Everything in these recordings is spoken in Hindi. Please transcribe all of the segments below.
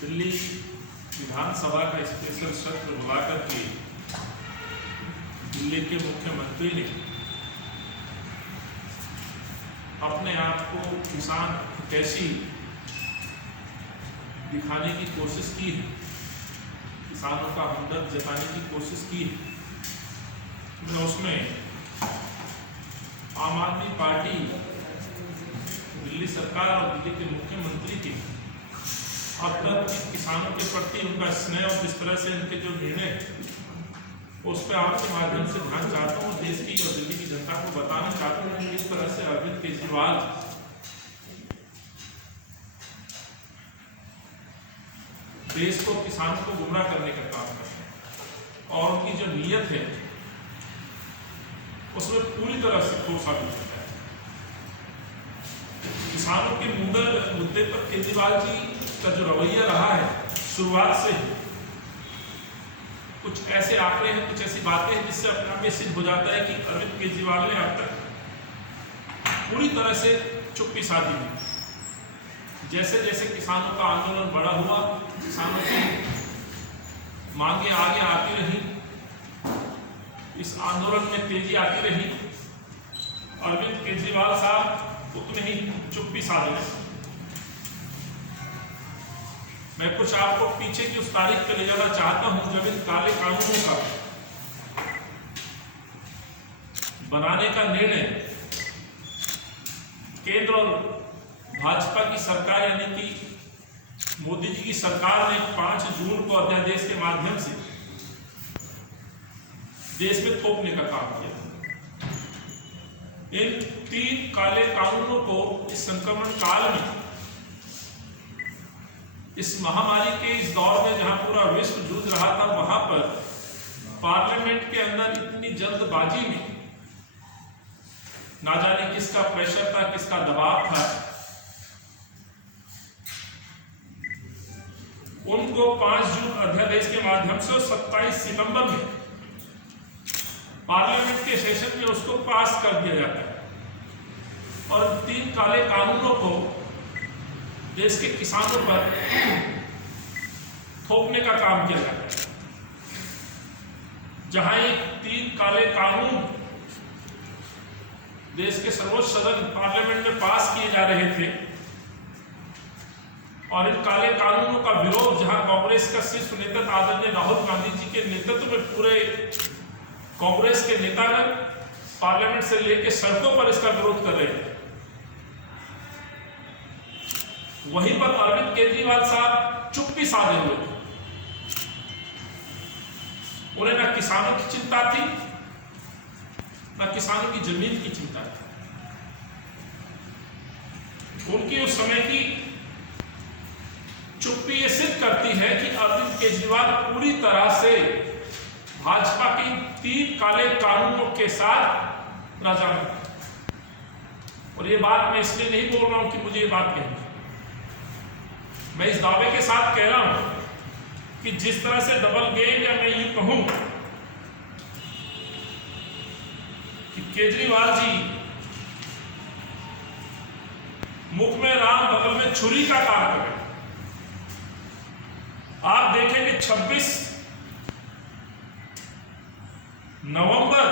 दिल्ली विधानसभा का स्पेशल सत्र बुलाकर के दिल्ली के मुख्यमंत्री ने अपने आप को किसान कैसी दिखाने की कोशिश की है, किसानों का हमदर्द जताने की कोशिश की है। मैं उसमें आम आदमी पार्टी, दिल्ली सरकार और दिल्ली के मुख्यमंत्री की अब तक किसानों के प्रति उनका स्नेह और जिस तरह से उनके जो निर्णय उस पर आपके माध्यम से ध्यान चाहता हूँ, देश की और दिल्ली की जनता को बताना चाहता हूँ कि किस तरह से अरविंद केजरीवाल देश को, किसानों को गुमराह करने का काम करते हैं और उनकी जो नीयत है उसमें पूरी तरह से खो साबित होता है। किसानों के मुद्दे पर केजरीवाल जी का जो रवैया रहा है शुरुआत से ही, कुछ ऐसे आंकड़े हैं, कुछ ऐसी बातें हैं जिससे अपने आप में सिद्ध हो जाता है कि अरविंद केजरीवाल ने अब तक पूरी तरह से चुप्पी साधी है। जैसे जैसे किसानों का आंदोलन बड़ा हुआ, किसानों की मांगे आगे आती रही, इस आंदोलन में तेजी आती रही, अरविंद केजरीवाल साहब उतने ही चुप्पी साध रहे। मैं कुछ आपको पीछे की उस तारीख पे ले जाना चाहता हूं जब इन काले कानूनों का बनाने का निर्णय केंद्र और भाजपा की सरकार यानी कि मोदी जी की सरकार ने 5 जून को अध्यादेश के माध्यम से देश में थोपने का काम किया। इन 3 काले कानूनों को इस संक्रमण काल में, इस महामारी के इस दौर में जहां पूरा विश्व जूझ रहा था, वहां पर पार्लियामेंट के अंदर इतनी जल्दबाजी में ना जाने किसका प्रेशर था, किसका दबाव था, उनको 5 जून अध्यादेश के माध्यम से 27 सितंबर में पार्लियामेंट के सेशन में उसको पास कर दिया जाता है और 3 काले कानूनों को देश के किसानों पर थोपने का काम किया जाता है। जहां ये 3 काले कानून देश के सर्वोच्च सदन पार्लियामेंट में पास किए जा रहे थे और इन काले कानूनों का विरोध जहां कांग्रेस का शीर्ष नेता आदरणीय राहुल गांधी जी के नेतृत्व में पूरे कांग्रेस के नेतागण पार्लियामेंट से लेकर सड़कों पर इसका विरोध कर रहे थे, वहीं पर अरविंद केजरीवाल साहब चुप्पी साधे हुए थे। उन्हें ना किसानों की चिंता थी, ना किसानों की जमीन की चिंता थी। उनकी उस समय की चुप्पी ये सिद्ध करती है कि अरविंद केजरीवाल पूरी तरह से भाजपा की 3 काले कानूनों के साथ राजनीति। और ये बात मैं इसलिए नहीं बोल रहा हूं कि मुझे ये बात कहनी, मैं इस दावे के साथ कह रहा हूं कि जिस तरह से डबल गेम, या मैं यूं कहूं कि केजरीवाल जी मुख में राम बगल में छुरी का काम कर रहे हैं। आप देखेंगे 26 नवंबर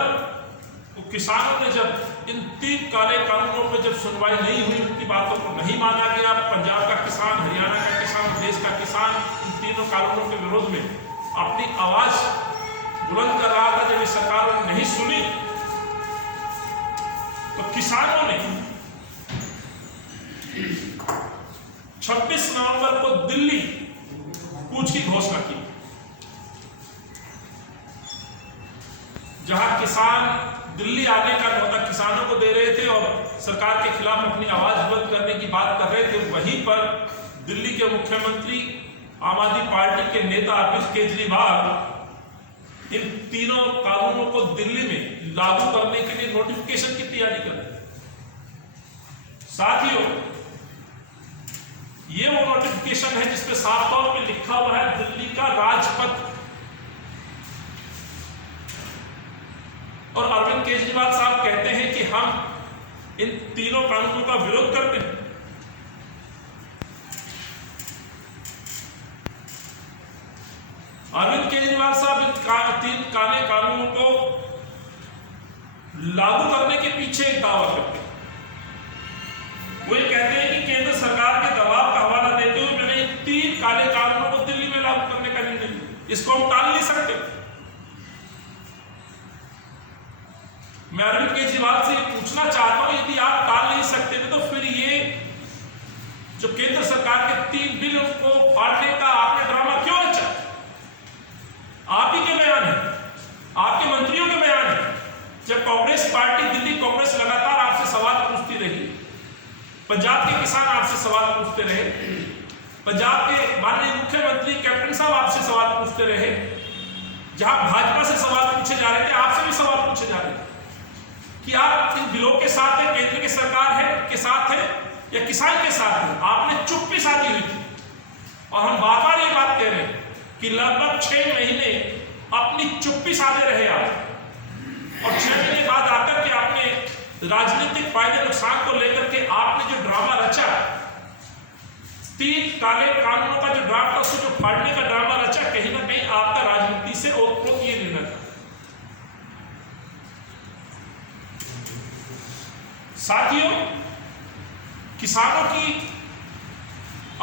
को किसानों ने जब इन 3 काले कानूनों पर जब सुनवाई नहीं हुई, उनकी बातों को नहीं माना गया, पंजाब का किसान, हरियाणा का किसान, देश का किसान इन 3 कानूनों के विरोध में अपनी आवाज बुलंद कर रहा था। जब इस सरकार ने नहीं सुनी तो किसानों ने 26 नवंबर को दिल्ली कूच की घोषणा की, जहां किसान दिल्ली आने का न्योता किसानों को दे रहे थे और सरकार के खिलाफ अपनी आवाज बुलंद करने की बात कर रहे थे। वहीं पर दिल्ली के मुख्यमंत्री, आम आदमी पार्टी के नेता अरविंद केजरीवाल इन 3 कानूनों को दिल्ली में लागू करने के लिए नोटिफिकेशन की तैयारी कर रहे थे। साथियों, ये वो नोटिफिकेशन है जिसपे साफ तौर पे लिखा हुआ है दिल्ली का राजपथ। और अरविंद केजरीवाल साहब कहते हैं कि हम इन 3 कानूनों का विरोध करते हैं। अरविंद केजरीवाल साहब इन 3 काले कानूनों को लागू करने के पीछे एक दावा करते हैं। वो ये कहते हैं कि केंद्र सरकार के दबाव का हवाला देते हुए मैंने इन 3 काले कानूनों को दिल्ली में लागू करने का निर्णय लिया, इसको हम टाल नहीं सकते। मैं अरविंद केजरीवाल से पूछना चाहता हूं, यदि आप टाल नहीं सकते थे तो फिर ये जो केंद्र सरकार के 3 बिल को फाड़ने का आपने ड्रामा क्यों रचा? आप ही के बयान है, आपके मंत्रियों के बयान है। जब कांग्रेस पार्टी, दिल्ली कांग्रेस लगातार आपसे सवाल पूछती रही, पंजाब के किसान आपसे सवाल पूछते रहे, पंजाब के माननीय मुख्यमंत्री कैप्टन साहब आपसे सवाल पूछते रहे, जहां भाजपा से सवाल पूछे जा रहे थे, आपसे भी सवाल पूछे जा रहे थे कि आप इन बिलों के साथ है, केंद्र की सरकार है के साथ है या किसान के साथ है। आपने चुप्पी साधी हुई थी और हम बार बार ये बात कह रहे हैं कि लगभग 6 महीने अपनी चुप्पी साधे रहे आप, और 6 महीने बाद आकर के आपने राजनीतिक फायदे नुकसान को लेकर के आपने जो ड्रामा रचा, 3 काले कानूनों का जो ड्राफ्ट था उसको जो फाड़ने का ड्रामा रचा, कहीं ना कहीं आपका राजनीति से ओतप्रोत ये निर्णय था। साथियों, किसानों की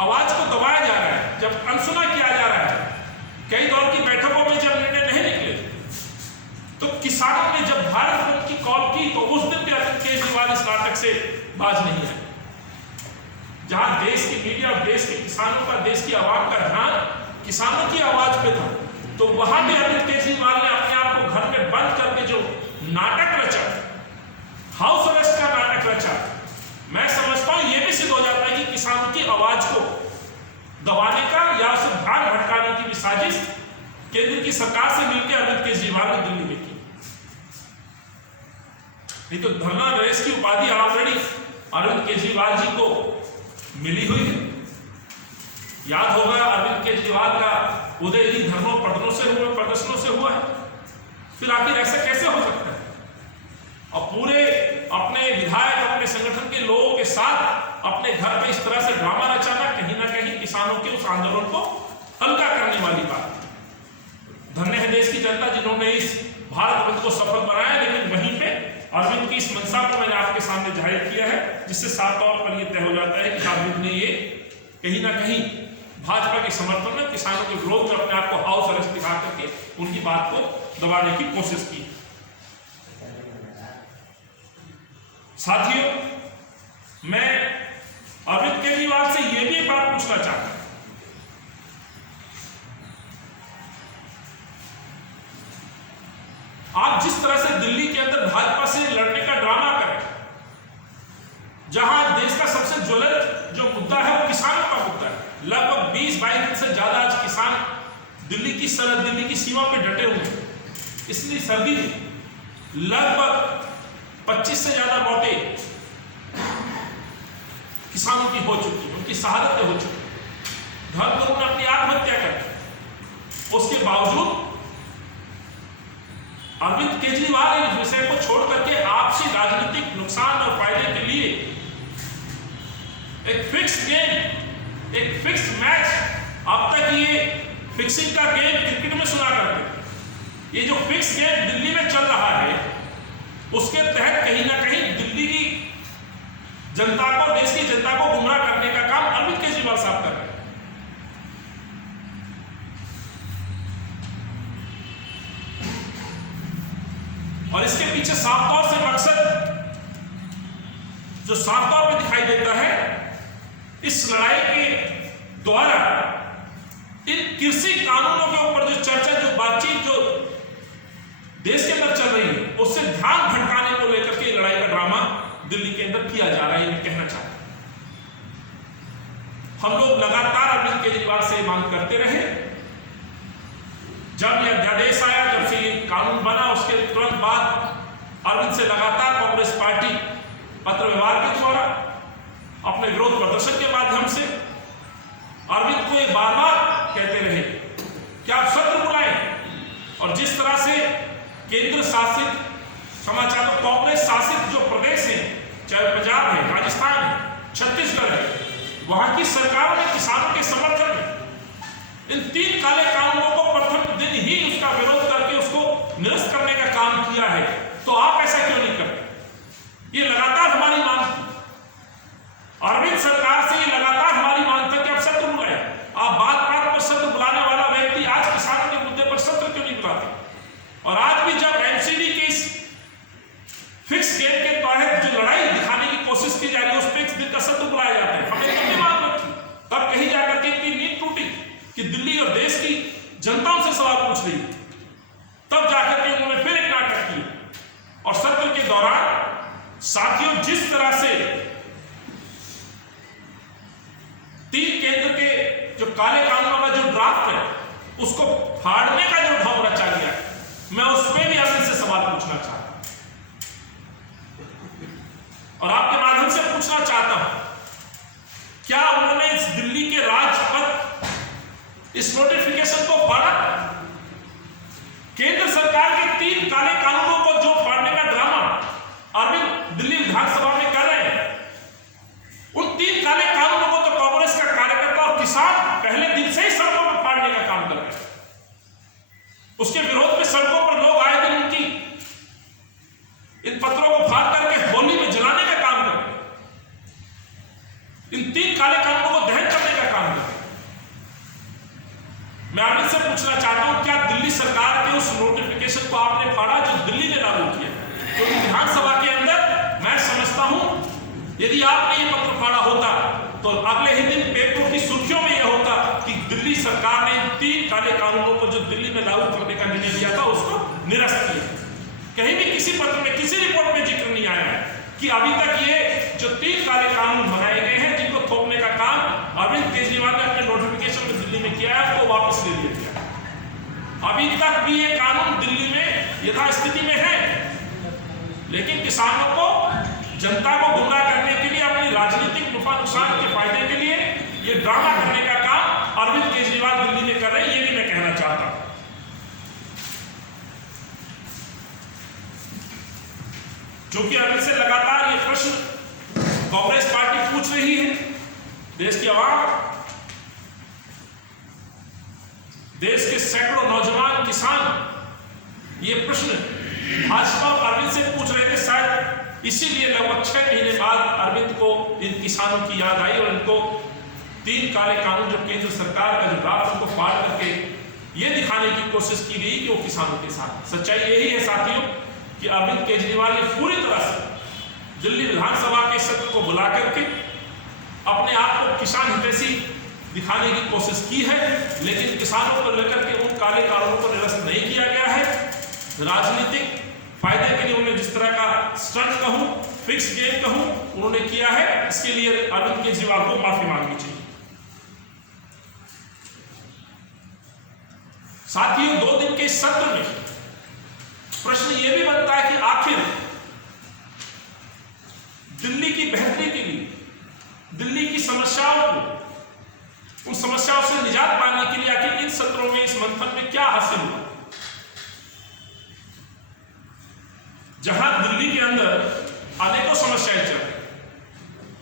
आवाज को दबाया जा रहा है, जब अनसुना किया जा रहा है, कई दौर की बैठकों में जब निर्णय नहीं निकले, तो किसानों ने जब भारत बंद की कॉल की तो उस दिन भी अरविंद केजरीवाल इस नाटक से बाज नहीं आए। जहां देश की मीडिया और देश के किसानों का, देश की आवाम का ध्यान किसानों की आवाज पे था, तो वहां भी अरविंद केजरीवाल ने अपने आप को घर में बंद करके जो नाटक रचा, हाउस अरेस्ट का नाटक रचा, मैं समझता हूं यह भी सिद्ध हो जाता है कि किसानों की आवाज को दबाने का या उसे ध्यान भटकाने की भी साजिश केंद्र की सरकार से मिलकर अरविंद केजरीवाल ने दिल्ली में की। नहीं तो धरना नरेश की उपाधि ऑलरेडी अरविंद केजरीवाल जी को मिली हुई है। याद होगा अरविंद केजरीवाल का उदय ही धरनों प्रदर्शनों से हुआ है, फिर आखिर ऐसा कैसे हो सकता है? और पूरे अपने विधायक, अपने संगठन के लोगों के साथ अपने घर में इस तरह से ड्रामा रचाना कहीं ना कहीं किसानों के उस आंदोलन को हल्का करने वाली बात। धन्य है देश की जनता जिन्होंने इस भारत बंद को सफल बनाया, लेकिन वहीं पे अरविंद की इस मंशा को मैंने आपके सामने जाहिर किया है, जिससे साफ तौर पर यह तय हो जाता है कि अरविंद ने ये कहीं ना कहीं भाजपा के समर्थन में किसानों के विरोध में अपने आप को हाउस अरेस्ट दिखा करके उनकी बात को दबाने की कोशिश की। साथियों, मैं अरविंद केजरीवाल से यह भी एक बात पूछना चाहता हूं, आप जिस तरह से दिल्ली के अंदर भाजपा से लड़ने का ड्रामा करें, जहां देश का सबसे ज्वलंत जो मुद्दा है वो किसानों का मुद्दा है, लगभग 20-22 दिन से ज्यादा आज किसान दिल्ली की सरहद, दिल्ली की सीमा पे डटे हुए हैं। इसलिए सर्दी में लगभग 25 से ज्यादा मौतें किसानों की हो चुकी है, उनकी शहादतें हो चुकी है, घर पर उन्होंने अपनी आत्महत्या कर। उसके बावजूद अरविंद केजरीवाल इस विषय को छोड़ करके आपसी राजनीतिक नुकसान और फायदे के लिए एक फिक्स गेम, एक फिक्स मैच, अब तक ये फिक्सिंग का गेम क्रिकेट में सुना करते थे, ये जो फिक्स गेम दिल्ली में चल रहा है, उसके तहत कहीं ना कहीं दिल्ली की जनता को, देश की जनता को गुमराह करने का काम अरविंद केजरीवाल साहब कर रहे हैं। और इसके पीछे साफ तौर से मकसद जो साफ तौर पर दिखाई देता है, इस लड़ाई के द्वारा इन कृषि कानूनों के ऊपर जो चर्चा, जो बातचीत जो देश के अंदर चल रही है, उससे ध्यान भटकाने को लेकर के लड़ाई का ड्रामा दिल्ली के अंदर किया जा रहा है। मैं कहना चाहता हूं, हम लोग लगातार अरविंद केजरीवाल से मांग करते रहे, जब यह अध्यादेश आया, जब से ये कानून बना, उसके तुरंत बाद अरविंद से लगातार कांग्रेस पार्टी पत्र व्यवहार के द्वारा, अपने विरोध प्रदर्शन के माध्यम से अरविंद को ये बार बार कहते रहे कि आप सत्र बुलाएं। और जिस तरह से केंद्र शासित, समाचार कांग्रेस शासित जो प्रदेश हैं, चाहे पंजाब है, राजस्थान है, छत्तीसगढ़ है, वहां की सरकारों ने किसानों के समर्थन में इन 3 काले कानूनों को प्रथम कि दिल्ली और देश की जनता उनसे सवाल पूछ रही है, तब जाकर के उन्होंने फिर एक नाटक किया। और सत्र के दौरान साथियों, जिस तरह से 3 केंद्र के जो काले कानूनों का जो ड्राफ्ट है उसको फाड़ने का जो ढोंग रचा गया है, मैं उस पर भी अरविंद से सवाल पूछना चाहता हूं और आपके माध्यम से पूछना चाहता हूं, क्या उन्होंने इस दिल्ली के राजपथ इस नोटिफिकेशन को फाड़ा? केंद्र सरकार के 3 काले कानूनों को जो फाड़ने का ड्रामा अरविंद दिल्ली विधानसभा में कर रहे हैं, उन 3 काले कानूनों को तो कांग्रेस का कार्यकर्ता और किसान पहले दिन से ही सड़कों पर फाड़ने का काम कर रहे हैं। उसके विरोध में सड़कों पर लोग आए दिन उनकी इन पत्रों को फाड़ करके होली में जलाने का काम कर रहे हैं, इन 3 काले कानूनों को दहन करने का काम कर रहे हैं। मैं अरविंद से पूछना चाहता हूं, क्या दिल्ली सरकार के उस नोटिफिकेशन को आपने फाड़ा जो दिल्ली ने लागू किया? क्योंकि विधानसभा के अंदर मैं समझता हूं यदि आपने ये पत्र फाड़ा होता तो अगले ही दिन पेपरों की सुर्खियों में यह होता कि दिल्ली सरकार ने 3 काले कानूनों को जो दिल्ली में लागू करने का निर्णय लिया था उसको निरस्त किया। कहीं भी किसी पत्र में, किसी रिपोर्ट में जिक्र नहीं आया है कि अभी तक ये जो 3 काले कानून बनाए गए हैं जिनको थोपने का काम अरविंद केजरीवाल ने अपने नोटिफिकेशन में दिल्ली में किया है, वो वापस ले लिया गया। अभी तक भी ये कानून दिल्ली में यथास्थिति में है, लेकिन किसानों को, जनता को गुमराह करने के लिए, अपनी राजनीतिक मुफा नुकसान के फायदे के लिए ये ड्रामा करने का काम अरविंद केजरीवाल दिल्ली में कर रहे हैं, ये भी मैं कहना चाहता हूं। क्योंकि अरविंद से लगातार ये प्रश्न कांग्रेस पार्टी पूछ रही है, देश की आवाम, देश के सैकड़ों नौजवान किसान ये प्रश्न भाजपा और अरविंद से पूछ रहे थे। शायद इसीलिए लगभग 6 महीने बाद अरविंद को इन किसानों की याद आई और इनको 3 काले कानून जो केंद्र सरकार का जो ड्राफ्ट उनको फाड़ करके ये दिखाने की कोशिश की गई कि वो किसानों के साथ। सच्चाई यही है साथियों कि अरविंद केजरीवाल ने पूरी तरह से दिल्ली विधानसभा के सत्र को बुला करके अपने आप को किसान हितैषी दिखाने की कोशिश की है, लेकिन किसानों को लेकर के उन काले कानूनों को निरस्त नहीं किया गया है। राजनीतिक फायदे के लिए उन्होंने जिस तरह का स्टंट कहूं, फिक्स गेम कहूं, उन्होंने किया है, इसके लिए अरविंद केजरीवाल को माफी मांगनी चाहिए। साथियों, 2 दिन के सत्र में प्रश्न यह भी बनता है कि आखिर दिल्ली की बेहतरी के लिए, दिल्ली की समस्याओं को, उन समस्याओं से निजात पाने के लिए आखिर इन सत्रों में, इस मंथन में क्या हासिल हुआ? जहां दिल्ली के अंदर अनेकों समस्याएं चल रही,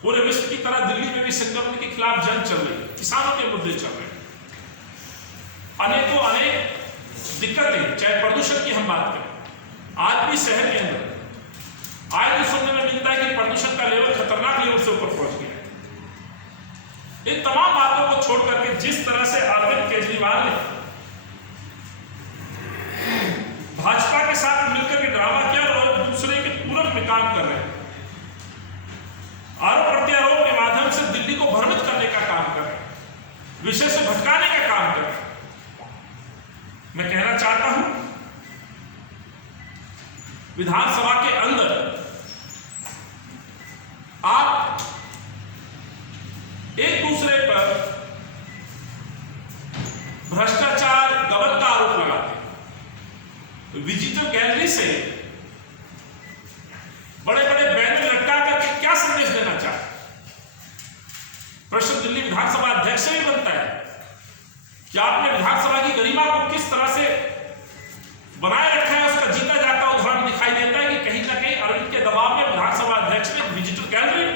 पूरे विश्व की तरह दिल्ली में भी संक्रमण के खिलाफ जंग चल रही, किसानों के मुद्दे चल रहे, अनेक दिक्कतें, चाहे प्रदूषण की हम बात करें, आज भी शहर के अंदर आए दिन सुनने में मिलता है कि प्रदूषण का लेवल खतरनाक लेवल से ऊपर पहुंच गया है। इन तमाम बातों को छोड़ करके जिस तरह से अरविंद केजरीवाल ने भाजपा के साथ मिलकर के ड्रामा किया और दूसरे के पूरक में काम कर रहे हैं, आरोप प्रत्यारोप के माध्यम से दिल्ली को भ्रमित करने का काम कर रहे हैं, विषय से भटकाने का काम कर रहे हैं। मैं कहना चाहता हूं, विधानसभा के अंदर आप एक दूसरे पर भ्रष्टाचार, गबन का आरोप लगाते हैं, विजिटर गैलरी से बड़े बड़े बैनर लटका करके क्या संदेश देना चाहते? प्रश्न दिल्ली विधानसभा अध्यक्ष से भी बनता है कि आपने विधानसभा की गरिमा को किस तरह से बनाए रखा है, उसका जीता जाता उदाहरण दिखाई देता है कि कहीं ना कहीं अरविंद के दबाव में विधानसभा अध्यक्ष ने विजिटर गैलरी,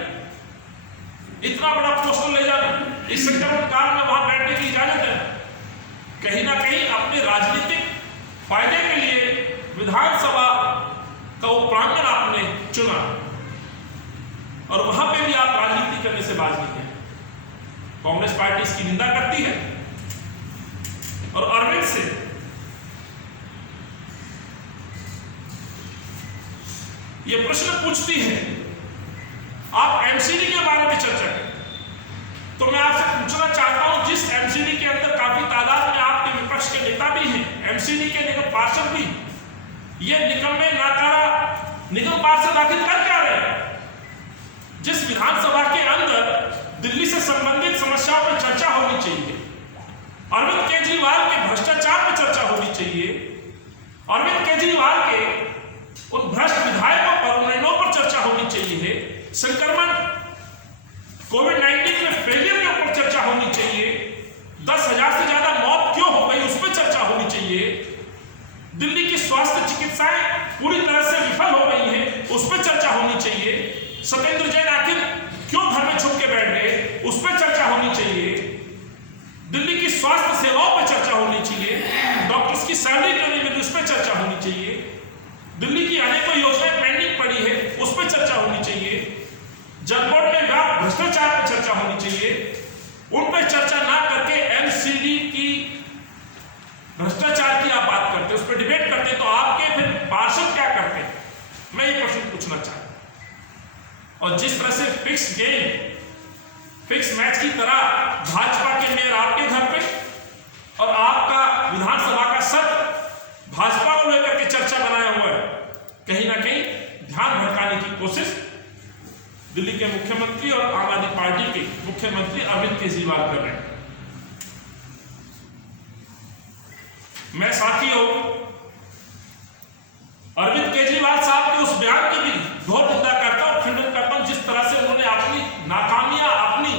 इतना बड़ा पोस्टर ले जाना, इस संक्रमण काल में वहां बैठने की इजाजत है, कहीं ना कहीं अपने राजनीतिक फायदे के लिए विधानसभा का वो प्रांगण आपने चुना और वहां पे भी आप राजनीति करने से बाज नहीं है। कांग्रेस पार्टी इसकी निंदा करती है और अरविंद से ये प्रश्न पूछती है, आप एमसीडी के बारे में चर्चा करें, तो मैं आपसे पूछना चाहता हूं, जिस एमसीडी के अंदर काफी ये निकम्मे नाकारा निगम पार्षद आखिर कर क्या रहे हैं? जिस विधानसभा के अंदर दिल्ली से संबंधित समस्याओं पर चर्चा होनी चाहिए, अरविंद केजरीवाल के भ्रष्टाचार पर चर्चा होनी चाहिए, अरविंद केजरीवाल के उन भ्रष्ट विधायकों पर, निर्णयों पर चर्चा होनी चाहिए, संक्रमण कोविड-19 में फेलियर के ऊपर चर्चा होनी चाहिए, 10,000 से ज्यादा मौत क्यों हो गई उस पर चर्चा होनी चाहिए, दिल्ली की स्वास्थ्य चिकित्साएं पूरी तरह से विफल हो गई हैं उस पर चर्चा होनी चाहिए, सत्येंद्र जैन आखिर क्यों घर में छुप के बैठ गए उस पर चर्चा होनी चाहिए, दिल्ली की स्वास्थ्य सेवाओं पर चर्चा होनी चाहिए, डॉक्टर्स की सैलरी क्यों नहीं मिली उस पर चर्चा होनी चाहिए, दिल्ली की अनेकों योजनाएं पेंडिंग पड़ी है उस पर चर्चा होनी चाहिए, जल बोर्ड में व्याप्त भ्रष्टाचार पर चर्चा होनी चाहिए। उन पर चर्चा ना करके एमसीडी की भ्रष्टाचार की आप बात करते, उस पर डिबेट करते, तो आपके फिर पार्षद क्या करते? मैं ये प्रश्न पूछना चाहता हूं। और जिस तरह से फिक्स गेम, फिक्स मैच की तरह भाजपा के मेयर आपके घर पे और आपका विधानसभा का सत्र भाजपा को लेकर के चर्चा बनाया हुआ है, कहीं ना कहीं ध्यान भटकाने की कोशिश दिल्ली के मुख्यमंत्री और आम आदमी पार्टी के मुख्यमंत्री अरविंद केजरीवाल कर रहे हैं। मैं साथियों अरविंद केजरीवाल साहब के उस बयान की भी घोर निंदा करता हूं, खंडन करता हूं, जिस तरह से उन्होंने अपनी नाकामियां, अपनी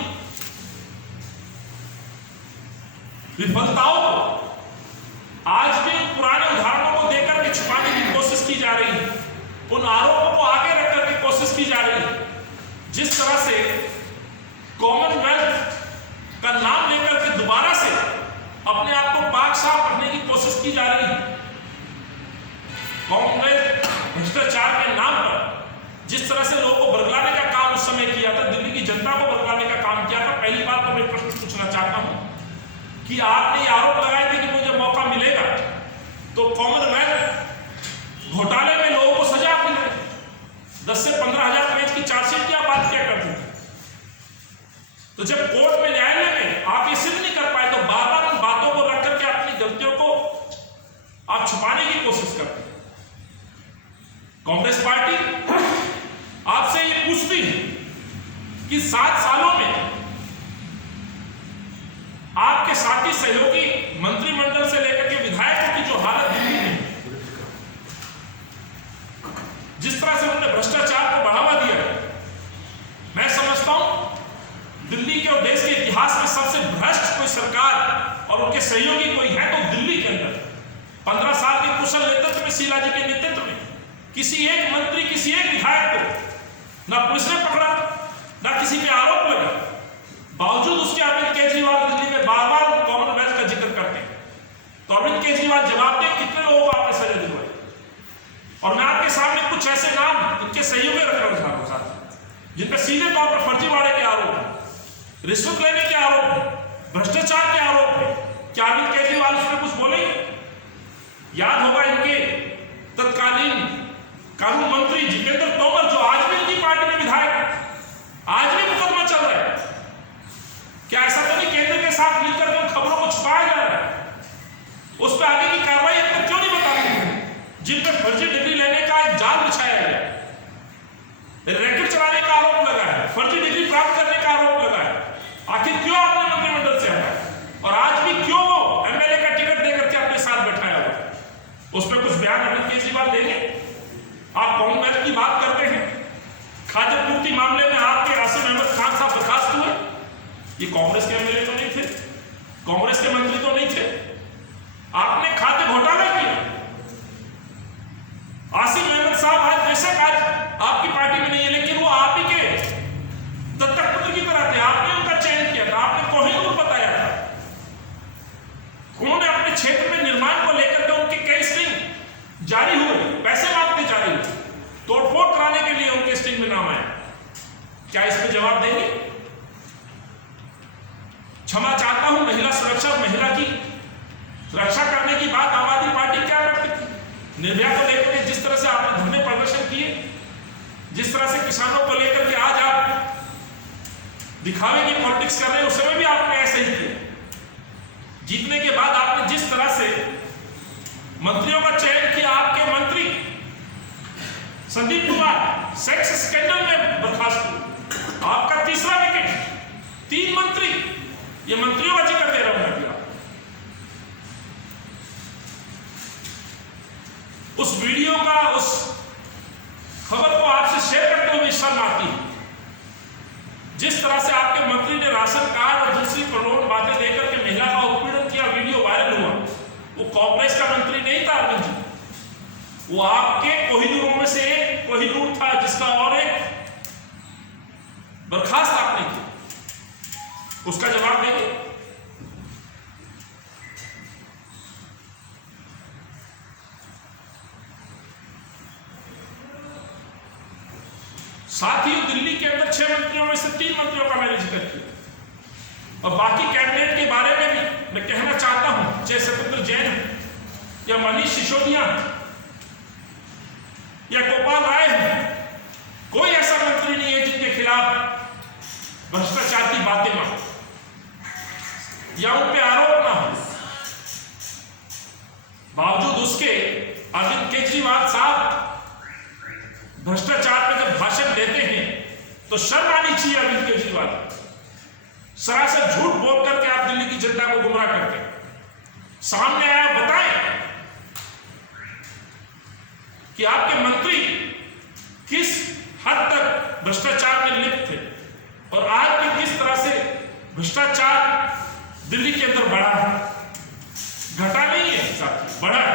विफलताओं को आज भी पुराने उदाहरणों को देकर के छुपाने की कोशिश की जा रही है, उन आरोपों को आगे रख करके कोशिश की जा रही है। जिस तरह से कॉमनवेल्थ का नाम लेकर के दोबारा से अपने आप को पाक साफ रखने की कोशिश की जा रही है, कॉमनवेल्थ भ्रष्टाचार के नाम पर जिस तरह से लोगों को बरगलाने का काम उस समय किया था, दिल्ली की जनता को बरगलाने का काम किया था। पहली बात तो मैं प्रश्न पूछना चाहता हूं कि आपने ये आरोप लगाए थे कि मुझे मौका मिलेगा तो कॉमनवेल्थ घोटाले में लोगों को सजा मिले, 10 से 15,000 पेज की चार्जशीट की आप बात क्या करते थे? तो जब कोर्ट में, न्यायालय में आप ये सिद्ध नहीं कर पाए तो बार बार उन बातों को रख करके अपनी गलतियों को आप छुपाने की कोशिश करते हैं। कांग्रेस पार्टी आपसे ये पूछती है कि 7 सालों में आपके साथी सहयोगी मंत्रिमंडल से लेकर के विधायकों की जो हालत दिल्ली में, जिस तरह से उन्होंने भ्रष्टाचार को बढ़ावा दिया, मैं समझता हूं दिल्ली के और देश के इतिहास में सबसे भ्रष्ट कोई सरकार और उनके सहयोगी कोई है तो दिल्ली के अंदर 15 साल के कुशल नेतृत्व में, शीला जी के नेतृत्व में किसी एक मंत्री, किसी एक विधायक को ना पुलिस ने पकड़ा, ना किसी पे आरोप लगा, बावजूद उसके अरविंद केजरीवाल दिल्ली में बार बार कॉमनवेल्थ का जिक्र करते हैं। तो अरविंद केजरीवाल जवाब दें, कितने लोगों को आपने सजा दिलवाई? और मैं आपके सामने कुछ ऐसे नाम इनके सहयोगी रखना चाहता हूं जिन पर सीधे तौर पर फर्जीवाड़े के आरोप है, रिश्वत लेने के आरोप है, भ्रष्टाचार के आरोप है। क्या अरविंद केजरीवाल उसमें कुछ बोले? याद होगा इनके तत्कालीन कानून मंत्री जितेंद्र तोमर, जो आज भी इनकी पार्टी में विधायक है, आज भी मुकदमा चल रहा है। क्या ऐसा तो नहीं केंद्र के साथ मिलकर उन खबरों को छुपाया जा रहा है? उस पर आगे की कार्रवाई अब तक क्यों नहीं बताते? जिन पर फर्जी डिग्री लेने का एक जाल बिछाया गया, रैकेट चलाने का आरोप लगा है, फर्जी डिग्री प्राप्त करने का आरोप लगा है, आखिर क्यों आपने मंत्रिमंडल से हटाया? और आज भी क्यों वो एमएलए का टिकट देकर के अपने साथ बैठाया हुआ है? उस पर कुछ बयान अरविंद केजरीवाल देंगे? आप कॉमनवेल्थ की बात करते हैं, खाद्य पूर्ति मामले में आपके आसिम अहमद खान साहब बर्खास्त हुए, ये कांग्रेस के एमएलए तो नहीं थे, कांग्रेस के मंत्री तो नहीं थे। आपने खाद्य घोटाला किया, आसिम अहमद साहब आज बेशक आज आपकी पार्टी में नहीं है, लेकिन वो आप ही के दत्तक पुत्र की तरह थे, आपने उनका चयन किया था, आपने कोहिनूर बताया था। उन्होंने अपने क्षेत्र में निर्माण को लेकर के उनके कई स्टिंग जारी हुए, पैसे मांगते जारी हुए, तोड़फोड़ कराने के लिए उनके स्टिंग में नाम आया। क्या इस पर जवाब देंगे? क्षमा चाहता हूं, महिला सुरक्षा और महिला की रक्षा करने की बात आम आदमी पार्टी क्या करती थी? निर्भया को लेकर के जिस तरह से आपने धरने प्रदर्शन किए, जिस तरह से किसानों को लेकर के आज आप दिखावे की पॉलिटिक्स कर रहे हैं, उस समय भी आपने ऐसे ही किया। जीतने के बाद आपने जिस तरह से मंत्रियों का चयन किया, आपके मंत्री संदीप कुमार सेक्स स्कैंडल में बर्खास्त हुए, आपका तीसरा विकेट। 3 मंत्री, ये मंत्रियों का जिक्र दे रहा हूं मैं अभी। उस वीडियो का, उस खबर को आपसे शेयर करते हुए शर्म आती है। जिस तरह से आपके मंत्री ने राशन कार्ड और दूसरी प्रलोभन बातें देकर के महिला का उत्पीड़न किया, वीडियो वायरल हुआ, वो कांग्रेस का मंत्री नहीं था अरविंद जी, वो आपके कोहिनूरों में से एक कोहिनूर था, जिसका और एक बर्खास्त आपने किया। उसका जवाब देंगे? साथियों, दिल्ली के अंदर 6 मंत्रियों में से 3 मंत्रियों का मैंने जिक्र किया, और बाकी कैबिनेट के बारे में भी मैं कहना चाहता हूं, चाहे सत्येंद्र जैन या मनीष सिसोदिया या गोपाल राय है, कोई ऐसा मंत्री नहीं है जिनके खिलाफ भ्रष्टाचार की बातें ना हो या उन पे आरोप ना हो। बावजूद उसके अरविंद केजरीवाल साहब भ्रष्टाचार पे जब भाषण देते हैं तो शर्म आनी चाहिए अरविंद केजरीवाल। सरासर झूठ बोल करके आप दिल्ली की जनता को गुमराह करते हैं। सामने आया, बताएं कि आपके मंत्री किस हद तक भ्रष्टाचार में लिप्त थे और आज भी किस तरह से भ्रष्टाचार दिल्ली के अंदर बढ़ा है। घटा नहीं है साथी, बढ़ा है।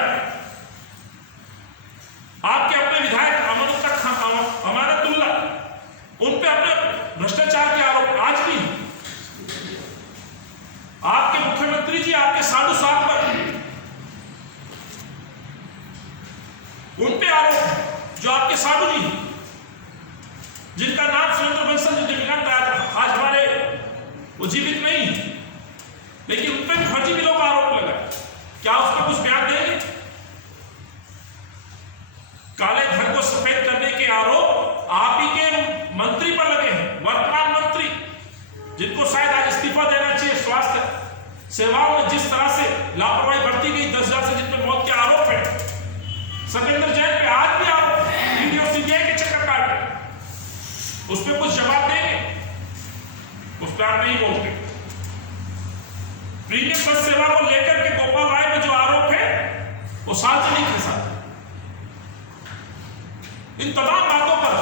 आपके अपने विधायक अमानतुल्ला, उन पे अपने भ्रष्टाचार के आरोप आज भी। आपके मुख्यमंत्री जी, आपके साधु साहब पर उन पे आरोप, जो आपके साधु जी, जिनका नाम सुरेंद्र बंसल जी दिवंगत आज हमारे वो जीवित नहीं, लेकिन उन पे भी फर्जी बिलों का आरोप लगा। क्या उस पर कुछ बयान देंगे? काले धन को सफेद करने के आरोप आप ही के मंत्री पर लगे हैं, वर्तमान मंत्री, जिनको शायद आज इस्तीफा देना चाहिए। स्वास्थ्य सेवाओं में जिस तरह से लापरवाही बरती गई, 10,000 से जिन पर मौत के आरोप है, सत्येंद्र जैन पे आज भी आरोप, वीडियो सीबीआई के चक्कर काट रहे, उस पर कुछ जवाब देंगे? उस पर आप नहीं बोलते। प्रीमियम बस सेवा को लेकर के गोपाल राय में जो आरोप है वो सार्वजनिक है साथ। इन तमाम बातों पर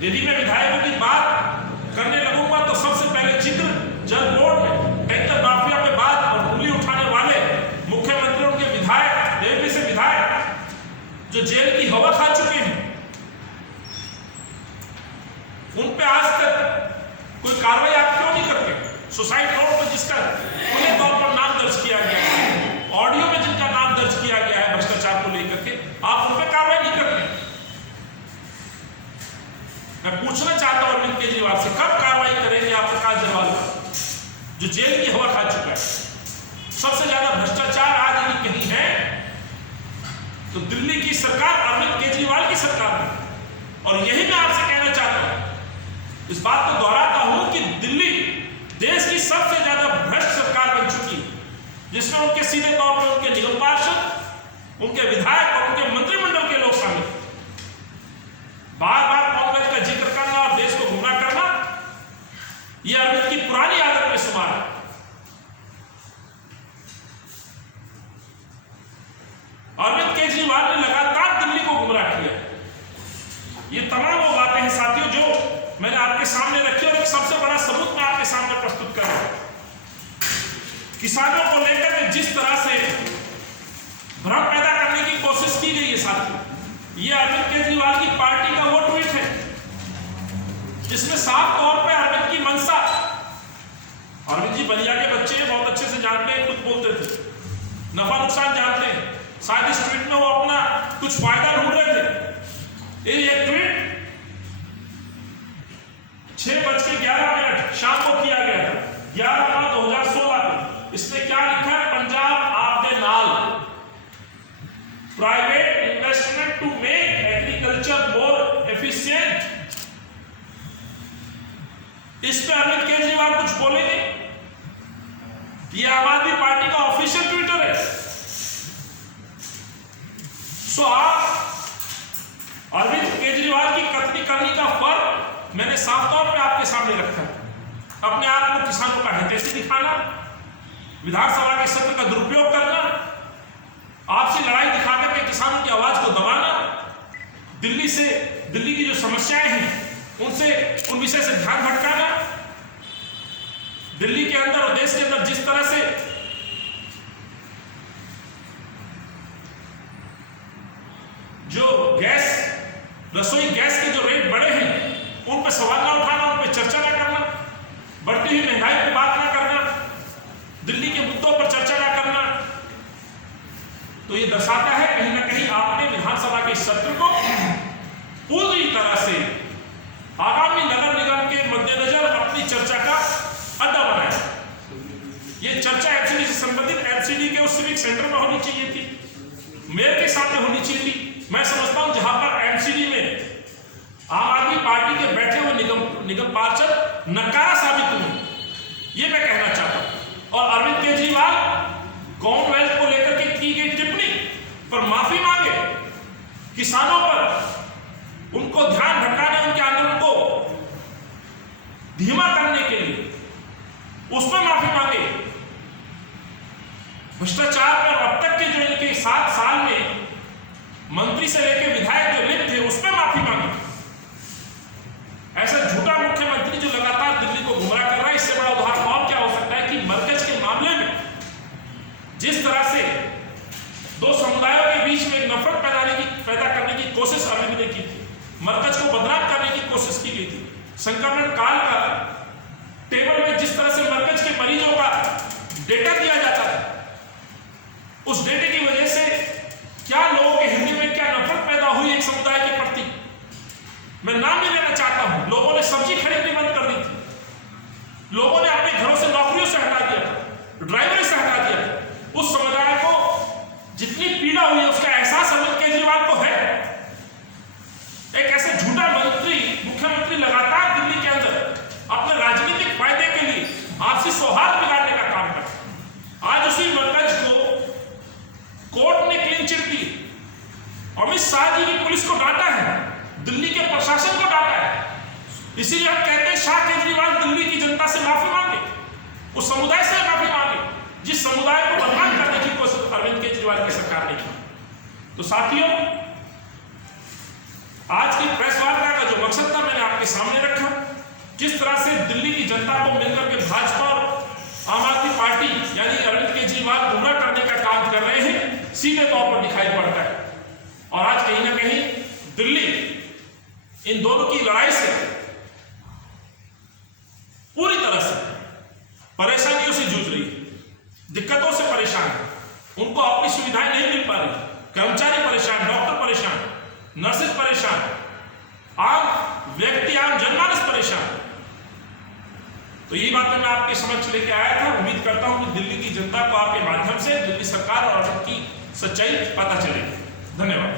यदि मैं विधायकों की बात करने लगूंगा तो सबसे पहले जिक्र जल बोर्ड में टैंकर माफिया पे बात और उंगली उठाने वाले मुख्यमंत्रियों के विधायक, देवरी से विधायक जो जेल की हवा खा चुके हैं, उन पे आज तक कोई कार्रवाई आप क्यों नहीं करते? सुसाइड नोट पर जिसका खुले तौर पर नाम दर्ज किया गया है, ऑडियो में जिनका नाम दर्ज किया गया है भ्रष्टाचार को लेकर के, आप उन पर कार्रवाई नहीं करते। मैं पूछना चाहता हूं अरविंद केजरीवाल से, कब कार्रवाई करेंगे आप प्रकाश जरवाल पर, जो जेल की हवा खा चुका है? सबसे ज्यादा भ्रष्टाचार आज यदि कहीं है तो दिल्ली की सरकार, अरविंद केजरीवाल की सरकार है। और यही मैं आपसे कहना चाहता हूं, इस बात को दोहराता हूं कि दिल्ली देश की सबसे ज्यादा भ्रष्ट सरकार बन चुकी है, जिसमें उनके सीधे तौर पर उनके निगम पार्षद, उनके विधायक और उनके मंत्रिमंडल के लोग शामिल। बार बार कांग्रेस का जिक्र करना और देश को गुमराह करना, यह अरविंद की पुरानी आदत में शुमार है। अरविंद केजरीवाल ने लगातार दिल्ली को गुमराह किया। ये तमाम वो बातें हैं साथियों जो मैंने आपके सामने रखी, और एक सबसे बड़ा सबूत मैं आपके सामने प्रस्तुत कर रहा हूं। किसानों को लेकर के जिस तरह से भ्रम पैदा करने की कोशिश की गई है साथियों, यह अरविंद केजरीवाल की पार्टी का वो ट्वीट है जिसमें साफ तौर पे अरविंद की मंशा, अरविंद जी बलिया के बच्चे हैं, बहुत अच्छे से जानते हैं, खुद बोलते थे, नफा नुकसान जानते हैं। शायद इस ट्वीट में वो अपना कुछ फायदा ढूंढ रहे थे। ये ट्वीट 6:11 शाम को किया गया था, 11/9/2016 को। इसने क्या लिखा है? पंजाब आपके नाल, private investment to make agriculture more efficient. इस पे अरविंद केजरीवाल कुछ बोलेंगे? ये आम आदमी पार्टी का ऑफिशियल ट्विटर है। सो आप केजरीवाल की कथनी करनी का फर्क मैंने साफ तौर पर आपके सामने रखा है। अपने आप को किसानों का हितैषी दिखाना, विधानसभा के सत्र का दुरुपयोग करना, आपसी लड़ाई दिखा करके किसानों की आवाज को दबाना, दिल्ली की जो समस्याएं हैं उन विषय से ध्यान भटकाना, दिल्ली के अंदर और देश के अंदर जिस तरह से जो रसोई गैस के जो रेट बढ़े हैं उन पर सवाल ना उठाना, उन पर चर्चा ना करना, बढ़ती हुई महंगाई पर बात ना करना, दिल्ली के मुद्दों पर चर्चा ना करना, तो ये दर्शाता है कहीं ना कहीं आपने विधानसभा के सत्र को पूरी तरह से आगामी नगर निगम के मद्देनजर अपनी चर्चा का अड्डा बनाया। ये चर्चा एमसीडी से संबंधित एमसीडी के उस सिविक सेंटर में होनी चाहिए थी, मेयर के सामने होनी चाहिए थी। मैं समझता हूं जहां पर एमसीडी में आम आदमी पार्टी के बैठे हुए निगम पार्षद नकारा साबित हुए, ये मैं कहना चाहता हूं। और अरविंद केजरीवाल कॉमनवेल्थ को लेकर के की गई टिप्पणी पर माफी मांगे, किसानों पर उनको ध्यान भटकाने, उनके आंदोलन को धीमा करने के लिए उस पर माफी मांगे, भ्रष्टाचार पर अब तक के जो इनके 7 साल में मंत्री से लेकर विधायक जो लिप्त थे उस पर माफी मांगे। ऐसा झूठा मुख्यमंत्री जो लगातार दिल्ली को गुमराह कर रहा है, इससे बड़ा उदाहरण और क्या हो सकता है कि मरकज के मामले में जिस तरह से दो समुदायों के बीच में एक नफरत पैदा करने की कोशिश अरविंद ने की थी, मरकज को बदनाम करने की कोशिश की गई थी। संक्रमण काल का टेबल में जिस तरह से मरकज के मरीजों का डेटा दिया जाता है, उस डेटे की वजह से क्या लोगों के हृदय में क्या नफरत पैदा हुई एक समुदाय के प्रति, मैं नाम नहीं लेना चाहता हूं। लोगों ने सब्जी खरीदनी बंद कर दी थी, लोगों ने अपने घरों से नौकरियों से हटा दिया था, ड्राइवरी से हटा दिया था। उस समुदाय को जितनी पीड़ा हुई है उसका एहसास अरविंद केजरीवाल को है। एक ऐसे झूठा मुख्यमंत्री लगातार दिल्ली के अंदर अपने राजनीतिक फायदे के लिए आपसी सौहार्द बिगाड़ने का काम करता है। आज उसी मरकज को कोर्ट ने क्लीन चिट दी, अमित शाह जी की पुलिस को डांटा है, दिल्ली के प्रशासन को डांटा है। इसीलिए हम कहते हैं शाह केजरीवाल दिल्ली की जनता से माफी मांगे, उस समुदाय से माफी मांगे जिस समुदाय को बदनाम करने की कोशिश अरविंद केजरीवाल की सरकार ने की। तो साथियों, आज की प्रेस वार्ता का जो मकसद था मैंने आपके सामने रखा। किस तरह से दिल्ली की जनता को मिलकर के भाजपा और आम आदमी पार्टी यानी अरविंद केजरीवाल गुमराह करने का काम कर रहे हैं, सीधे तौर पर दिखाई पड़ता है। और आज कहीं ना कहीं दिल्ली इन दोनों की लड़ाई से पूरी तरह से परेशानियों से जूझ रही है, दिक्कतों से परेशान है, उनको अपनी सुविधाएं नहीं मिल पा रही, कर्मचारी परेशान, डॉक्टर परेशान, नर्सेज परेशान, आम व्यक्ति, आम जनमानस परेशान। तो यही बातें मैं आपके समक्ष लेके आया था। उम्मीद करता हूं कि दिल्ली की जनता को आपके माध्यम से दिल्ली सरकार और उनकी सच्चाई पता चलेगी। धन्यवाद।